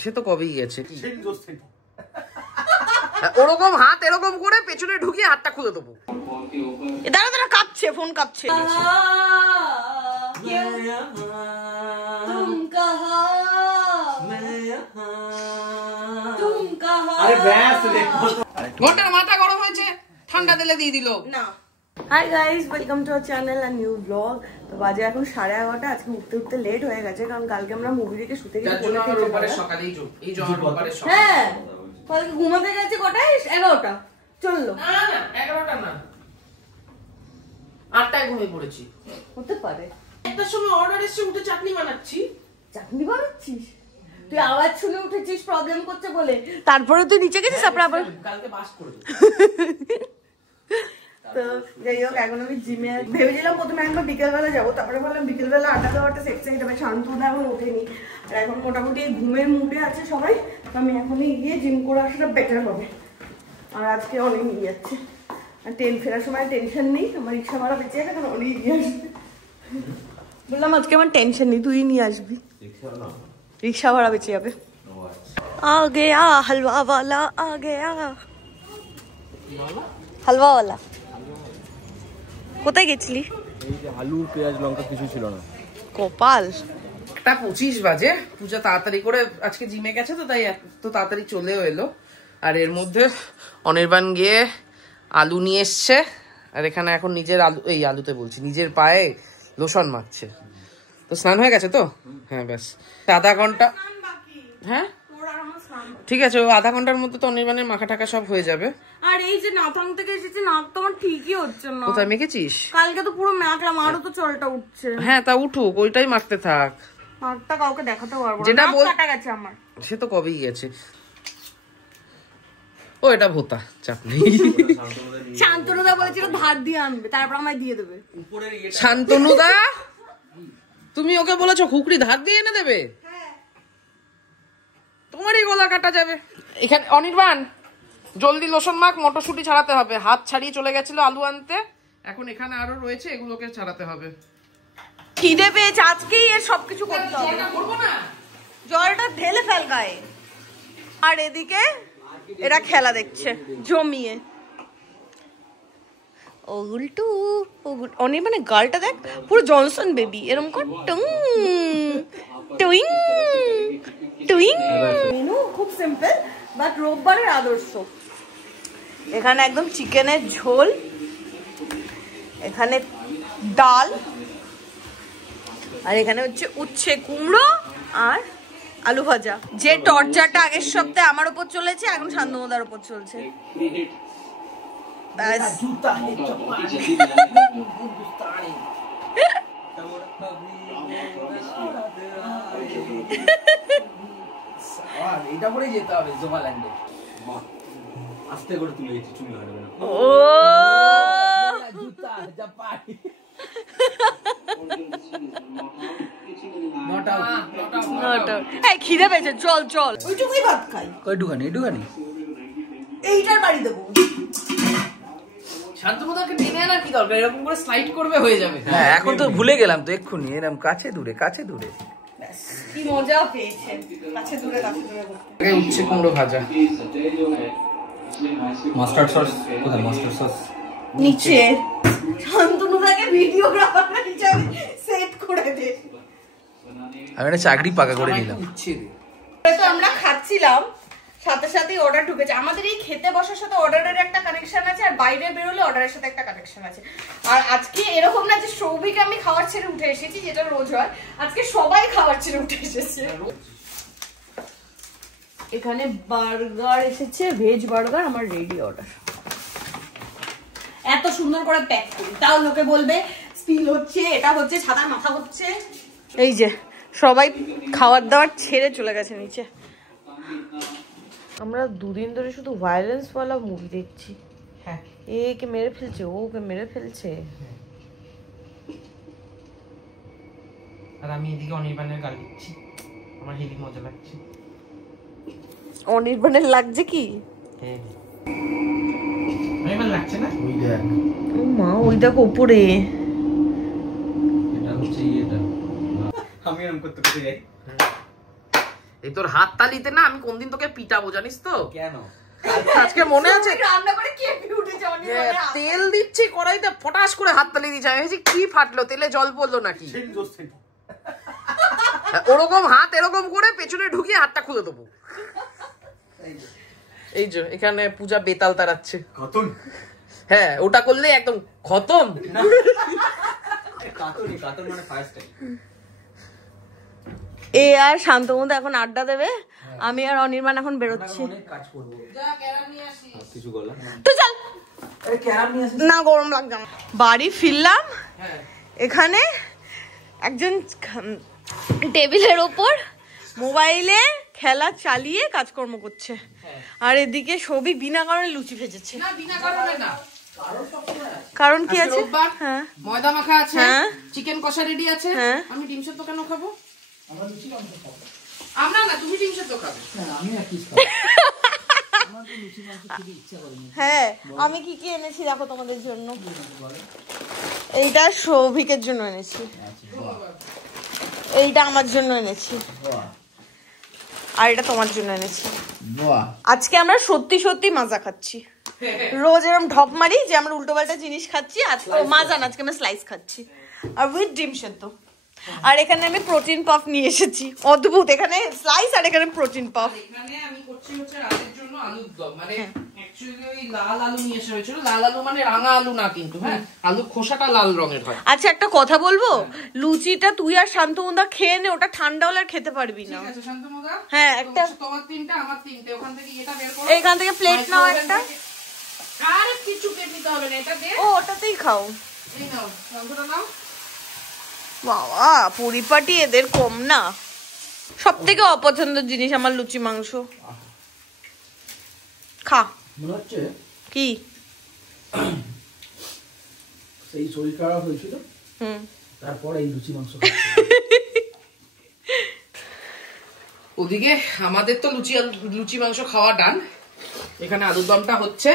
সে তো কবেই গেছে। ওরকম হাত এরকম করে পেছনে ঢুকিয়ে হাতটা খুলে দেবো। দাঁড়া দাঁড়া, কাঁপছে, ফোন কাঁপছে। ঘন্টার মাথা গরম হয়েছে, ঠান্ডা দিলে দিয়ে দিল না। Hi guys, welcome to our channel আর নিউ ব্লগ। তো বাজে এখন 11:30। আজকে উঠতে লেট হয়ে গেছে কারণ কালকে আমরা মুভি দেখে শুতে গেছি। হ্যাঁ, কালকে ঘুমাতে গেছি কটায়? 11টা চললো। না না 11টা না, 8টায় ঘুমিয়ে পড়েছি। হতে পারে। একটার সময় অর্ডার এসে উঠে চাটনি বানাচ্ছি। চাটনি বানাচ্ছিস তুই? আওয়াজ শুনে উঠেছিস প্রবলেম করছে বলে, তারপরে তুই নিচে গেছিস। তারপরে আবার কালকে বাস করবি। তো যাই হোক, এখন আমি জিমে ভেবেছিলাম প্রথমে একবার বিকেলবেলা যাবো, তারপরে বললাম বিকেলবেলা আড্ডা দেওয়াটা সেক্সাইড হবে। শান্তদা এখন ওঠেনি আর এখন মোটামুটি ঘুমের মুডে আছে সবাই। তো আমি এখনই গিয়ে জিম করে আসাটা বেটার হবে। আর আজকে অনেক নিয়ে যাচ্ছে, আর ট্রেন ফেরার সময় টেনশন নেই, আমার রিক্সা ভাড়া বেঁচে যাবে, কারণ অনেক নিয়ে আসবে। বললাম আজকে আমার টেনশন নেই, তুই নিয়ে আসবি, রিক্সা ভাড়া বেঁচে যাবে। আ গয়া হালওয়া ওয়ালা, আ গয়া হালওয়া ওয়ালা। কোথায় গেছিলি? এই যে আলু পেঁয়াজ লঙ্কা কিছু ছিল না। কপাল। 1:25 বাজে। পূজা তাড়াতাড়ি করে আজকে জিমে গেছে, তো তাই এত তাড়াতাড়ি চলেও এলো। আর এর মধ্যে অনির্বাণ গিয়ে আলু নিয়ে এসছে, আর এখানে এখন নিজের আলুতে বলছি, নিজের পায়ে লোশন মাখছে। তো স্নান হয়ে গেছে তো? হ্যাঁ, ব্যাস আধা ঘন্টা। হ্যাঁ ঠিক আছে, ও আধা ঘন্টার মধ্যে তো অনির্বাণের মাখা টাকা সব হয়ে যাবে। আর এই যে নাথাং থেকে এসেছি, নাক তো আমার ঠিকই হচ্ছে না। কোথায় মেখেছিস? কালকে তো পুরো মাখলাম, আরো তো চলটা উঠছে। হ্যাঁ, তা উঠুক, ওইটাই মাখতে থাক। নাকটা কাউকে দেখাতে পারবো না, যেটা কাটা গেছে আমার। সে তো কবেই গেছে। ও এটা ভোতা চাটনি। শান্তনুদা বলেছিল ধার দিয়ে আনবে, তারপর আমায় দিয়ে দেবে। শান্তনুদা, তুমি ওকে বলেছো খুকরি ধার দিয়ে এনে দেবে? তোমারই গলা কাটা যাবে। এখানে অনির্বাণ জলদি লোশন মাখ, মটরশুঁটি ছাড়াতে হবে। হাত ছাড়িয়ে চলে গেছিল আলু আনতে, এখন এখানে আরো রয়েছে, এগুলোকে ছাড়াতে হবে। খিদে পেয়েছে, আজকেই এর সবকিছু করতে হবে। জলটা ঢেলে ফেল গায়ে। আর এদিকে এরা খেলা দেখছে জমিয়ে। ওগুলটু অনির্বাণের গালটা দেখ, পুরো জনসন বেবি, এরকম কর টুং টুইং টুইং। মেনু খুব সিম্পল বাট রোববারের আদর্শ। এখানে একদম চিকেনের ঝোল, এখানে ডাল, আর এখানে হচ্ছে উচ্ছে কুমড়ো আর আলু ভাজা। যে টর্চারটা আগের সপ্তাহে আমার উপর চলেছে, এখন শান্তনুদার উপর চলছে। এটা পরে যেতে হবে জোমাল্যান্ডে। আস্তে করে তুলে গেছি, চুল হাঁটবে না। ও জুতা জাপানি। এই খিদে পেয়েছে, চল চল। ওইটুকুই ভাত খাই। কয়টুখানি? এইটুখানি এইটার বাড়ি দেবো। শান্তনুদাকে টেনে আনার কি দরকার, এরকম করে স্লাইড করবে হয়ে যাবে। হ্যাঁ, এখন তো ভুলে গেলাম তো এক্ষুনি, এরকম কাছে দূরে কাছে দূরে। কি মজা পেয়েছে কাছে দূরে কাছে দূরে। উচ্ছে কুমড়ো ভাজা, মাস্টার্ড সস কোথায়? মাস্টার্ড সস নিচে। শান্তনুদাকে ভিডিওগ্রাফার হিসেবে সেট করে দে। আমি একটা চাকরি পাকা করে নিলাম। তো আমরা খাচ্ছিলাম, সাথে সাথেই অর্ডার ঢুকেছে। আমাদের এই খেতে বসার সাথে অর্ডারের একটা কানেকশন আছে, আর বাইরে বেরোলে অর্ডারের সাথে একটা কানেকশন আছে। আর আজকে এরকম না যে সৌভিকে আমি খাবার ছেড়ে উঠে এসেছি, যেটা রোজ হয়, আজকে সবাই খাবার ছেড়ে উঠে এসেছে। এখানে বার্গার এসেছে, ভেজ বার্গার, আমার রেডি অর্ডার। এত সুন্দর করে প্যাক করি, তাও লোকে বলবে স্পিল হচ্ছে, এটা হচ্ছে, ছাতার মাথা হচ্ছে। এই যে সবাই খাবার দাবার ছেড়ে চলে গেছে নিচে। আমরা দুদিন ধরে শুধু ভায়োলেন্স ওয়ালা মুভি দেখছি। হ্যাঁ, একে মেরে ফেলছে, ওকে মেরে ফেলছে, আর আমি এদিকে অনির্বাণের গাল দিচ্ছি। আমার হেভি মজা লাগছে। অনির্বাণের লাগছে কি? হ্যাঁ, অনির্বাণ লাগছে না? ওই দেখ, ও মা, ওই দেখ উপরে। এটা হচ্ছে এটা। আমি এরকম করতে করতে যাই। এই তোর হাত তালিতে না আমি কোনদিন তোকে পিটাবো জানিস তো? কেন? আজকে মনে আছে রান্না করে কেঁপে উঠেছে অনির্বাণের হাত। তেল দিচ্ছি কড়াইতে, ফটাস করে হাত তালি দিচ্ছে। আমি ভাবছি কি ফাটলো, তেলে জল পড়লো নাকি? ওরকম হাত এরকম করে পেছনে ঢুকিয়ে হাতটা খুলে দেবো। এই যে এখানে পূজা বেতাল তাড়াচ্ছে। খতম। হ্যাঁ, ওটা করলে একদম খতম। কাতর মানে ফার্স্ট টাইম। এ আর শান্তমুদা এখন আড্ডা দেবে, আমি আর অনির্বাণ এখন বেরোচ্ছি। অনেক কাজ করব। কিছু বললাম তুই চল। না গরম লাগছে আমার। বাড়ি ফিরলাম, এখানে একজন টেবিলের ওপর মোবাইলে খেলা চালিয়ে কাজকর্ম করছে, আর এদিকে সবই বিনা কারণে লুচি ভেজেছে। না, বিনা কারণে না। কারণ কি আজকে আছে? রোববার, হ্যাঁ, ময়দা মাখা আছে, হ্যাঁ। চিকেন কষা রেডি আছে। হ্যাঁ। আমি ডিম সেদ্ধ কেন খাবো? আমরা না, তুমি ডিম সেদ্ধ খাবে। হ্যাঁ, আমি কি কি এনেছি দেখো তোমাদের জন্য। এইটা সৌভিকের জন্য এনেছি, এইটা আমার জন্য এনেছি, আর এটা তোমার জন্য এনেছি। আজকে আমরা সত্যি সত্যি মাজা খাচ্ছি। রোজ এরকম ঢপ মারি যে আমরা উল্টো পাল্টা জিনিস খাচ্ছি, আজকে মাজা না, আজকে আমরা স্লাইস খাচ্ছি আর উইথ ডিম সেদ্ধ। আর এখানে আমি প্রোটিন পাফ নিয়ে এসেছি, অদ্ভুত। এখানে স্লাইস আর এখানে প্রোটিন পাফ। এখানে আমি করছি হচ্ছে রাতের জন্য আলুর দম, মানে অ্যাকচুয়ালি ওই লাল আলু নিয়ে এসে হয়েছিল। লাল আলু মানে রাঙা আলু না কিন্তু, হ্যাঁ, আলুর খোসাটা লাল রঙের হয়। আচ্ছা, একটা কথা বলবো, লুচিটা তুই আর শান্তমুদা খেয়ে নে, ওটা ঠান্ডা হলে আর খেতে পারবি না। ঠিক আছে শান্তমুদা, হ্যাঁ, একটা তোমার তিনটা আমার তিনটে, ওখান থেকে এটা বের করো। এইখান থেকে প্লেট নাও একটা। আর কিছু প্লেট নিতে হবে না, এটা দে। ও, ওটাতেই খাও। এই নাও, শান্তটা নাও। বাবা, পরিপাটি এদের কম না। সব থেকে অপছন্দের জিনিস আমার লুচি মাংস। খা। মনে হচ্ছে কি? সেই শরীর খারাপ হয়েছিল, তারপর এই লুচি মাংস ওদিকে আমাদের তো লুচি মাংস খাওয়া ডান। এখানে আলুর দমটা হচ্ছে,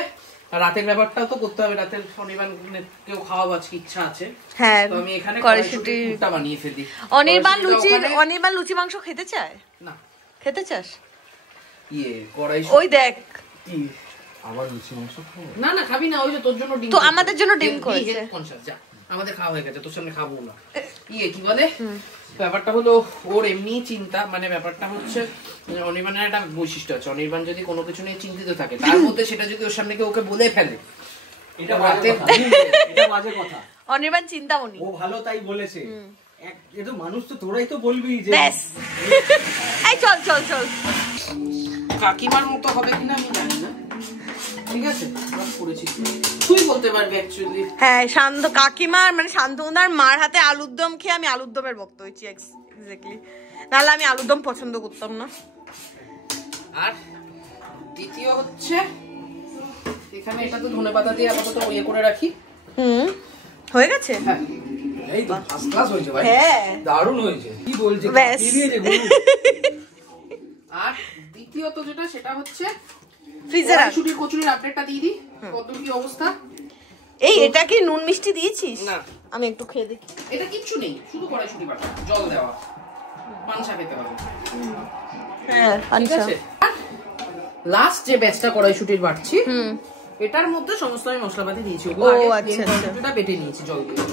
আর রাতের ব্যাপারটাও তো করতে হবে। রাতের কেউ খাওয়াবো আজকে, ইচ্ছা আছে। হ্যাঁ, তো আমি এখানে কড়াইশুঁটিটা বানিয়ে ফেলি। অনির্বাণ লুচি মাংস খেতে চায় না। খেতে চাস? কড়াইশুঁটি ওই দেখ, কি আবার লুচি মাংস খাবো? না না খাবি না, ওই যে তোর জন্য ডিম, তো আমাদের জন্য ডিম করেছে। যা, আমাদের খাওয়া হয়ে গেছে, তোর সামনে খাবো না। কি বলে ব্যাপারটা হলো, ওর এমনি চিন্তা, মানে ব্যাপারটা হচ্ছে অনির্বাণের একটা বৈশিষ্ট্য আছে। অনির্বাণ যদি কোনো কিছু নিয়ে চিন্তিত থাকে, তার মধ্যে সেটা যদি ওর সামনে ওকে বলে ফেলে, এটা বাজে কথা। অনির্বাণ চিন্তামণি, ও ভালো তাই বলেছে। এ তো মানুষ, তো তোরাই তো বলবি যে ব্যাস। এই চল চল চল। কাকিমার মতো হবে কিনা আমি জানি না, ঠিক আছে, করেছি তুই বলতে পারবি অ্যাকচুয়ালি। হ্যাঁ, কাকিমার মানে শান্তনুদার মার হাতে আলুর দম খেয়ে আমি আলুর দমের ভক্ত হয়েছি এক্স্যাক্টলি, নাহলে আমি আলুর দম পছন্দ করতাম না। আর দ্বিতীয় হচ্ছে এখানে এটা তো ধনেপাতা দিয়ে আপাতত ইয়ে করে রাখি। হয়ে গেছে। এই তো ফার্স্ট ক্লাস হয়েছে ভাই, হ্যাঁ দারুণ হয়েছে। কি বলছে? ব্যাস। আর দ্বিতীয়ত যেটা, সেটা হচ্ছে ফ্রিজে রাখ। কচুরির আপডেটটা দিয়ে দিই, কত কি অবস্থা। এই এটা কি নুন মিষ্টি দিয়েছিস? না, আমি একটু খেয়ে দেখি। এটা কিচ্ছু নেই, শুধু কড়াইশুঁটি বাটা, জল দেওয়া, পানসা খেতে হবে। হ্যাঁ, ঠিক আছে। লাস্ট যে ব্যাচটা কড়াইশুঁটির বাটছি, এটার মধ্যে সমস্ত আমি মশলাপাতি দিয়েছি। ওগুলো আগে কড়াইশুঁটিটা বেটে নিয়েছি জল দিয়ে,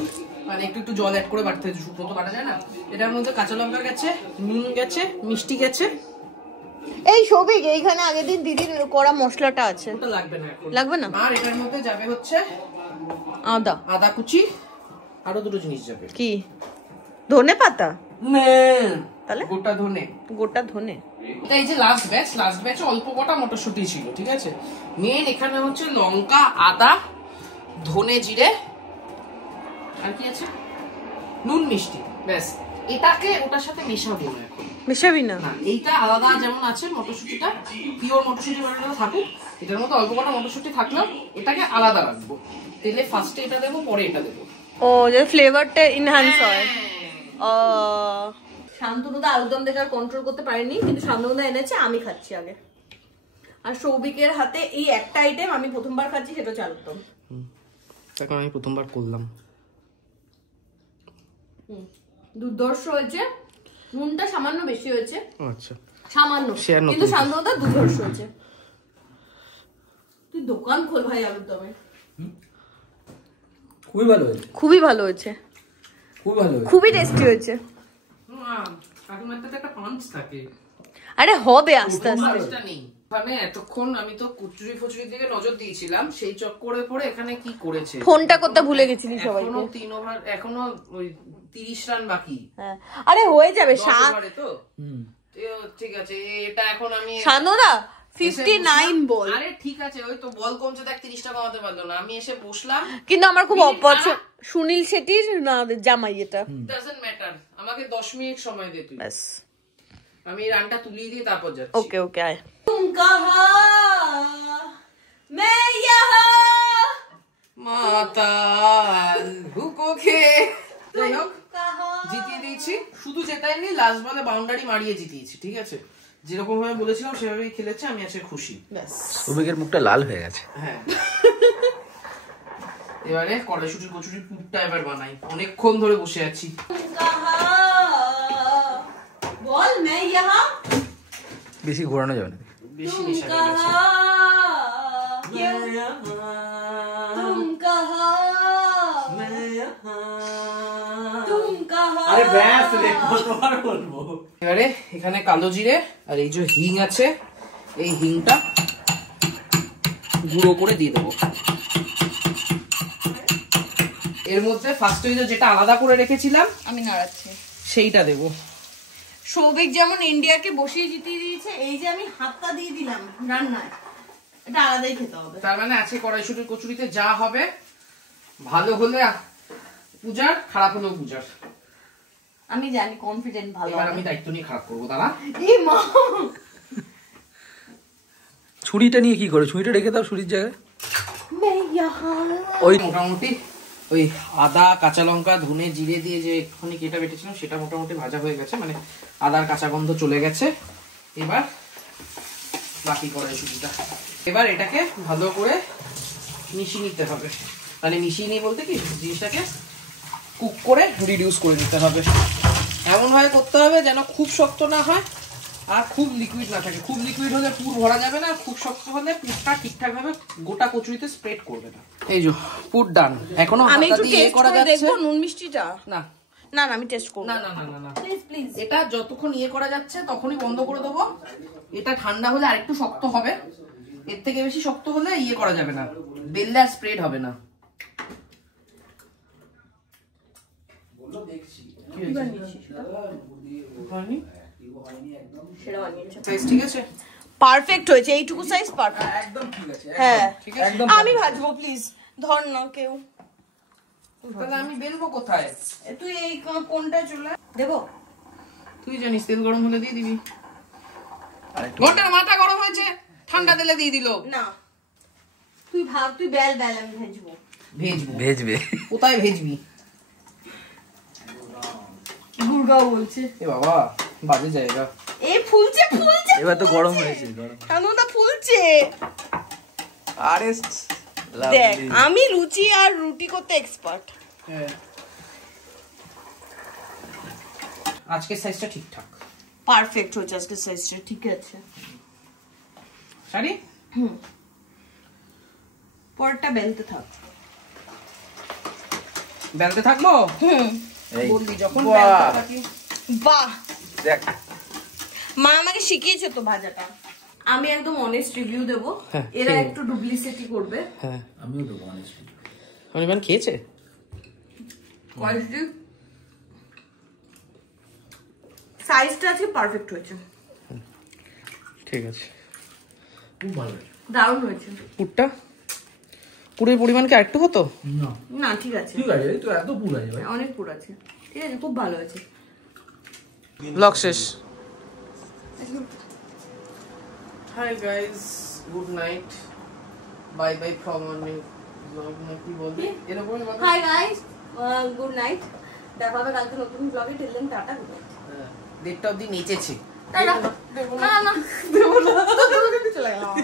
মানে একটু জল অ্যাড করে বাটতে হয়েছে, শুকনো তো বাটা যায় না। এটার মধ্যে কাঁচা লঙ্কা গেছে, নুন গেছে, মিষ্টি গেছে। এই সবিক, এইখানে আগের দিন দিদির করা মশলাটা আছে, ওটা লাগবে না এখন, লাগবে না। আর এটার মধ্যে যাবে হচ্ছে আদা কুচি, আরো দুটো জিনিস যাবে। কি? ধনে পাতা? তাহলে গোটা ধনে। গোটা ধনে। এটা এই যে লাস্ট ব্যাচ অল্প কটা মটরশুঁটি ছিল, ঠিক আছে। মেন এখানে হচ্ছে লঙ্কা, আদা, ধনে, জিরে, আর কি আছে, নুন, মিষ্টি, ব্যাস। এটাকে ওটার সাথে মেশাবো না এখন, মেশাবি না। এইটা আলাদা যেমন আছে, মটরশুঁটিটা পিওর মটরশুঁটি বানানো থাকুক, এটার মধ্যে অল্প কটা মটরশুঁটি থাকলেও এটাকে আলাদা রাখবো। তেলে ফার্স্টে এটা দেবো, পরে এটা দেবো। ও, যে ফ্লেভারটা এনহ্যান্স হয়। শান্তনুদা আলুদম দেখে আর কন্ট্রোল করতে পারেনি, কিন্তু শান্তনুদা এনেছে, আমি খাচ্ছি আগে। আর সৌভিকের হাতে এই একটা আইটেম আমি প্রথমবার খাচ্ছি, সেটা হচ্ছে আলুদম। এখন আমি প্রথমবার করলাম। দুর্ধর্ষ হয়েছে। নুনটা সামান্য বেশি হয়েছে, আচ্ছা সামান্য, সে আর নতুন কিন্তু শান্তদা দুধর্ষ হয়েছে। তুই দোকান খোল ভাই আলুর দমে। খুবই ভালো হয়েছে, খুবই ভালো হয়েছে, খুবই ভালো হয়েছে। খুবই টেস্টি হয়েছে। কাকিমার তো একটা পাঞ্চ থাকে, আরে হবে আস্তে আস্তে। পাঞ্চটা নেই মানে। এতক্ষণ আমি তো কচুরি ফচুরির দিকে নজর দিয়েছিলাম, সেই চক্করে পড়ে এখানে কি করেছে, ফোনটা করতে ভুলে গেছিলি সবাইকে। এখনো 3 ওভার, এখনো ওই 30 রান বাকি। হ্যাঁ আরে হয়ে যাবে। 10 ওভারে তো ঠিক আছে। এটা এখন আমি শান্তদা 59 বল। আরে ঠিক আছে, ওই তো বল কমছে, দেখ 30টা কমাতে পারলো না। আমি এসে বসলাম, কিন্তু আমার খুব অপছন্দ সুনীল শেট্টির না জামাই এটা। ডাজন্ট ম্যাটার, আমাকে 10 মিনিট সময় দে তুই, ব্যাস আমি রানটা তুলিয়ে দিয়ে তারপর যাচ্ছি। ওকে ওকে আয়। তুম কাহা मैं यहाँ মাতাল হুকো খে। যাই হোক, জিতিয়ে দিয়েছি। শুধু জেতাইনি, লাস্ট বলে বাউন্ডারি মারিয়ে জিতিয়েছি। ঠিক আছে, যেরকম ভাবে বলেছিলাম সেভাবেই খেলেছে, আমি আজকে খুশি। সৌভিকের মুখটা লাল হয়ে গেছে। হ্যাঁ, এবারে কড়াইশুটির কচুরি পুরটা এবার বানাই, অনেকক্ষণ ধরে বসে আছি। বল मैं यहाँ বেশি ঘোরানো যাবে না, বেশি নেশা হয়ে গেছে। तुम कहा तुम कहा। আরে ব্যাস রে, কতবার বলবো। এবারে এখানে কালো জিরে আর এই যে হিং আছে, এই হিংটা গুঁড়ো করে দিয়ে দেবো এর মধ্যে। ফার্স্ট যেটা আলাদা করে রেখেছিলাম আমি নাড়াচ্ছি, সেইটা দেবো। সৌভিক যেমন ইন্ডিয়াকে বসিয়ে জিতিয়ে দিয়েছে, এই যে আমি হাতটা দিয়ে দিলাম রান্নায়, এটা আলাদাই খেতে হবে। তার মানে আজকে কড়াইশুটির কচুরিতে যা হবে, ভালো হলে পূজার, খারাপ হলেও পূজার। আমি জানি কনফিডেন্ট ভালো এবার হবে। আমি দায়িত্ব নিয়ে খারাপ করবো, দাঁড়া। এই মা, ছুরিটা নিয়ে কি করে? ছুরিটা রেখে দাও ছুরির জায়গায়। मैं यहाँ ওই মোটামুটি ওই আদা, কাঁচা লঙ্কা, ধনে, জিরে দিয়ে যে একটুখানি কেটে বেটেছিলাম, সেটা মোটামুটি ভাজা হয়ে গেছে, মানে আদার কাঁচা গন্ধ চলে গেছে। এবার বাকি কড়াইশুটিটা, এবার এটাকে ভালো করে মিশিয়ে নিতে হবে। মানে মিশিয়ে নিয়ে বলতে কি, জিনিসটাকে কুক করে রিডিউস করে নিতে হবে। এমন ভাবে করতে হবে যেন খুব শক্ত না হয় আর খুব লিকুইড না থাকে। খুব লিকুইড হলে পুর ভরা যাবে না, খুব শক্ত হলে পুরটা ঠিকঠাক ভাবে গোটা কচুরিতে স্প্রেড করবে না। এই যে পুর ডান। এখনো আমি হাতা একটু দিয়ে টেস্ট করা করে যাচ্ছে দেখবো নুন মিষ্টিটা। না না না আমি টেস্ট করব। না না না না না, প্লিজ প্লিজ। এটা যতক্ষণ করা যাচ্ছে তখনই বন্ধ করে দেবো। এটা ঠান্ডা হলে আরেকটু শক্ত হবে, এর থেকে বেশি শক্ত হলে করা যাবে না, বেললে স্প্রেড হবে না। ঠিক আছে, পারফেক্ট হয়েছে, এইটুকু সাইজ পারফেক্ট একদম ঠিক আছে, হ্যাঁ ঠিক আছে। একদম আমি ভাজবো প্লিজ, ধর না কেউ। তাহলে আমি বেলবো কোথায়? তুই এই কোনটা চলে দেবো? তুই জানিস, তেল গরম হলে দিয়ে দিবি। ঘন্টার মাথা গরম হয়েছে, ঠান্ডা তেলে দিয়ে দিল। না তুই ভাব, তুই বেল বেল, আমি ভেজবো। ভেজবো? ভেজবে কোথায় ভেজবি? গুড়গাঁও বলছে। এ বাবা, বাজে জায়গা। এই ফুলছে ফুলছে, এবার তো গরম হয়েছে, গরম। কানুদা ফুলছে। আরে দেখ আমি লুচি আর রুটি করতে এক্সপার্ট। হ্যাঁ, আজকে সাইজটা ঠিকঠাক, পারফেক্ট হচ্ছে আজকে সাইজটা, ঠিক আছে। শাড়ি পরটা বেলতে থাক। বেলতে থাকবো? এই বললি যখন বাহ। বেলতে থাকি। বাহ, দেখ মা আমাকে শিখিয়েছে তো ভাজাটা। আমি একদম অনেস্ট রিভিউ দেবো, হ্যাঁ, এরা খেয়ে একটু ডুপ্লিসিটি করবে। হ্যাঁ, আমিও দেবো অনেস্টলি। অনির্বাণ খেয়েছে? কোয়ালিটি সাইজটা আছে, পারফেক্ট হয়েছে, ঠিক আছে, খুব ভালো হয়েছে। দারুণ হয়েছে। পুরটা, পুরের পরিমাণ কি আরেকটু হতো? না না ঠিক আছে, ঠিক আছে, এই তো এত পুরো আছে ভাই। অনেক পুরো আছে, ঠিক আছে, খুব ভালো হয়েছে। ব্লগ শেষ। Hi guys, good night, bye bye from morning blog. নাকি বলবি এরকমই বল। হাই গাইস, গুড নাইট, দেখা হবে কালকে নতুন ব্লগে। Till then tata, good night. দেড়টা অবধি নেচেছে। টাটা। না না দেবো না, চলে গেলাম।